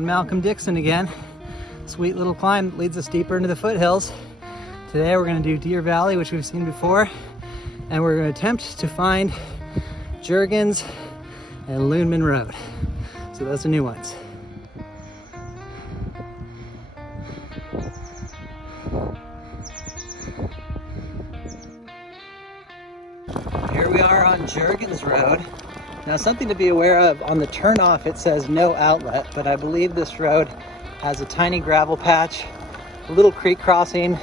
on Malcolm Dixon again. Sweet little climb that leads us deeper into the foothills. Today we're going to do Deer Valley, which we've seen before, and we're going to attempt to find Juergens and Luneman Road. So those are new ones. Here we are on Juergens Road. Now, something to be aware of, on the turnoff it says no outlet, but I believe this road has a tiny gravel patch, a little creek crossing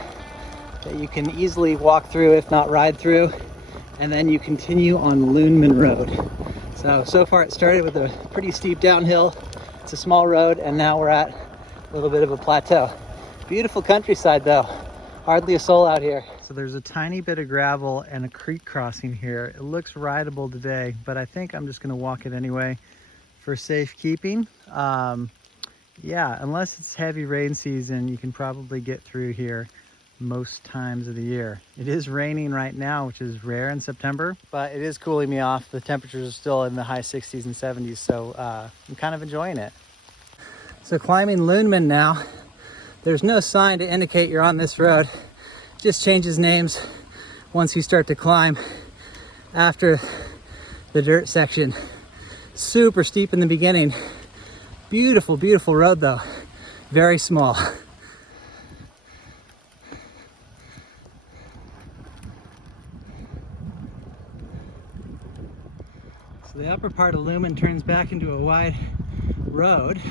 that you can easily walk through, if not ride through, and then you continue on Luneman Road. So far it started with a pretty steep downhill. It's a small road, and now we're at a little bit of a plateau. Beautiful countryside though, hardly a soul out here. So there's a tiny bit of gravel and a creek crossing here. It looks rideable today, but I think I'm just gonna walk it anyway for safekeeping. Yeah, unless it's heavy rain season, you can probably get through here most times of the year. It is raining right now, which is rare in September, but it is cooling me off. The temperatures are still in the high 60s and 70s, so I'm kind of enjoying it. So climbing Luneman now. There's no sign to indicate you're on this road. Just changes names once you start to climb after the dirt section. Super steep in the beginning. Beautiful, beautiful road though. Very small. So the upper part of Luneman turns back into a wide road.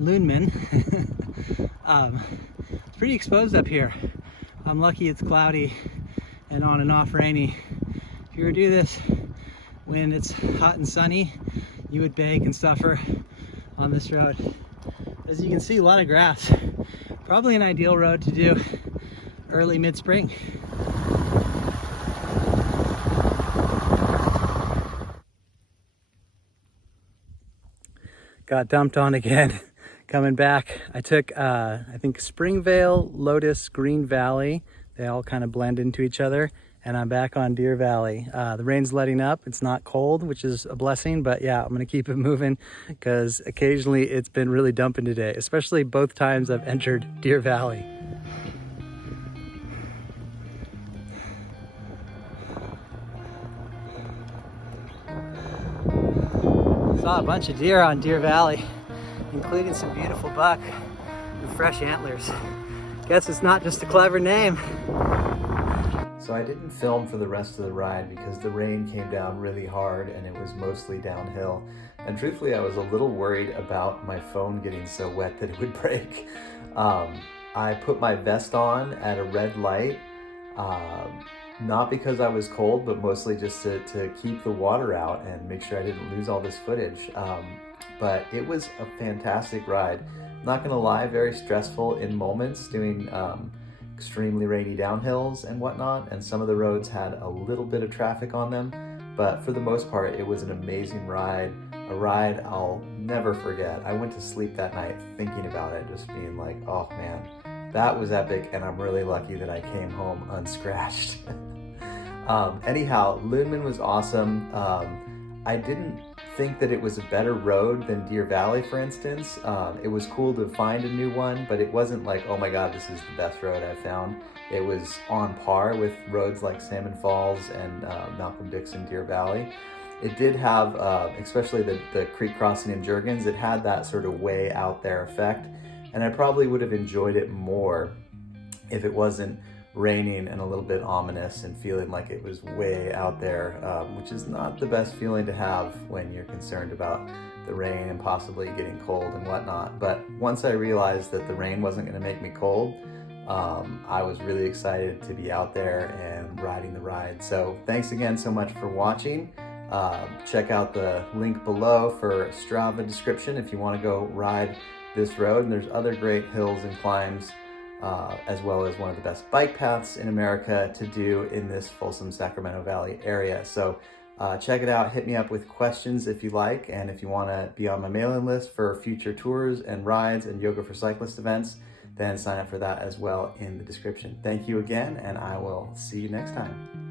Luneman. It's pretty exposed up here. I'm lucky it's cloudy and on and off rainy. If you were to do this when it's hot and sunny, you would bake and suffer on this road. As you can see, a lot of grass. Probably an ideal road to do early mid-spring. Got dumped on again. Coming back, I took, I think Springvale, Lotus, Green Valley. They all kind of blend into each other. And I'm back on Deer Valley. The rain's letting up. It's not cold, which is a blessing. But yeah, I'm going to keep it moving because occasionally it's been really dumping today, especially both times I've entered Deer Valley. Saw a bunch of deer on Deer Valley, including some beautiful buck and fresh antlers. Guess it's not just a clever name. So I didn't film for the rest of the ride because the rain came down really hard and it was mostly downhill. And truthfully, I was a little worried about my phone getting so wet that it would break. I put my vest on at a red light, not because I was cold, but mostly just to keep the water out and make sure I didn't lose all this footage. But it was a fantastic ride. Not gonna lie, very stressful in moments doing extremely rainy downhills and whatnot, and some of the roads had a little bit of traffic on them, but for the most part it was an amazing ride, a ride I'll never forget. I went to sleep that night thinking about it, just being like, oh man, that was epic, and I'm really lucky that I came home unscratched. Anyhow, Luneman was awesome. I didn't think that it was a better road than Deer Valley, for instance. It was cool to find a new one, but it wasn't like, oh my god, this is the best road I've found. It was on par with roads like Salmon Falls and Malcolm Dixon Deer Valley. It did have, especially the creek crossing in Juergens, it had that sort of way out there effect, and I probably would have enjoyed it more if it wasn't raining and a little bit ominous and feeling like it was way out there, which is not the best feeling to have when you're concerned about the rain and possibly getting cold and whatnot. But once I realized that the rain wasn't going to make me cold, I was really excited to be out there and riding the ride. So thanks again so much for watching. Check out the link below for a Strava description if you want to go ride this road. And there's other great hills and climbs, as well as one of the best bike paths in America to do in this Folsom Sacramento Valley area. So check it out, hit me up with questions if you like, and if you want to be on my mailing list for future tours and rides and Yoga for Cyclists events, then sign up for that as well in the description. Thank you again, and I will see you next time.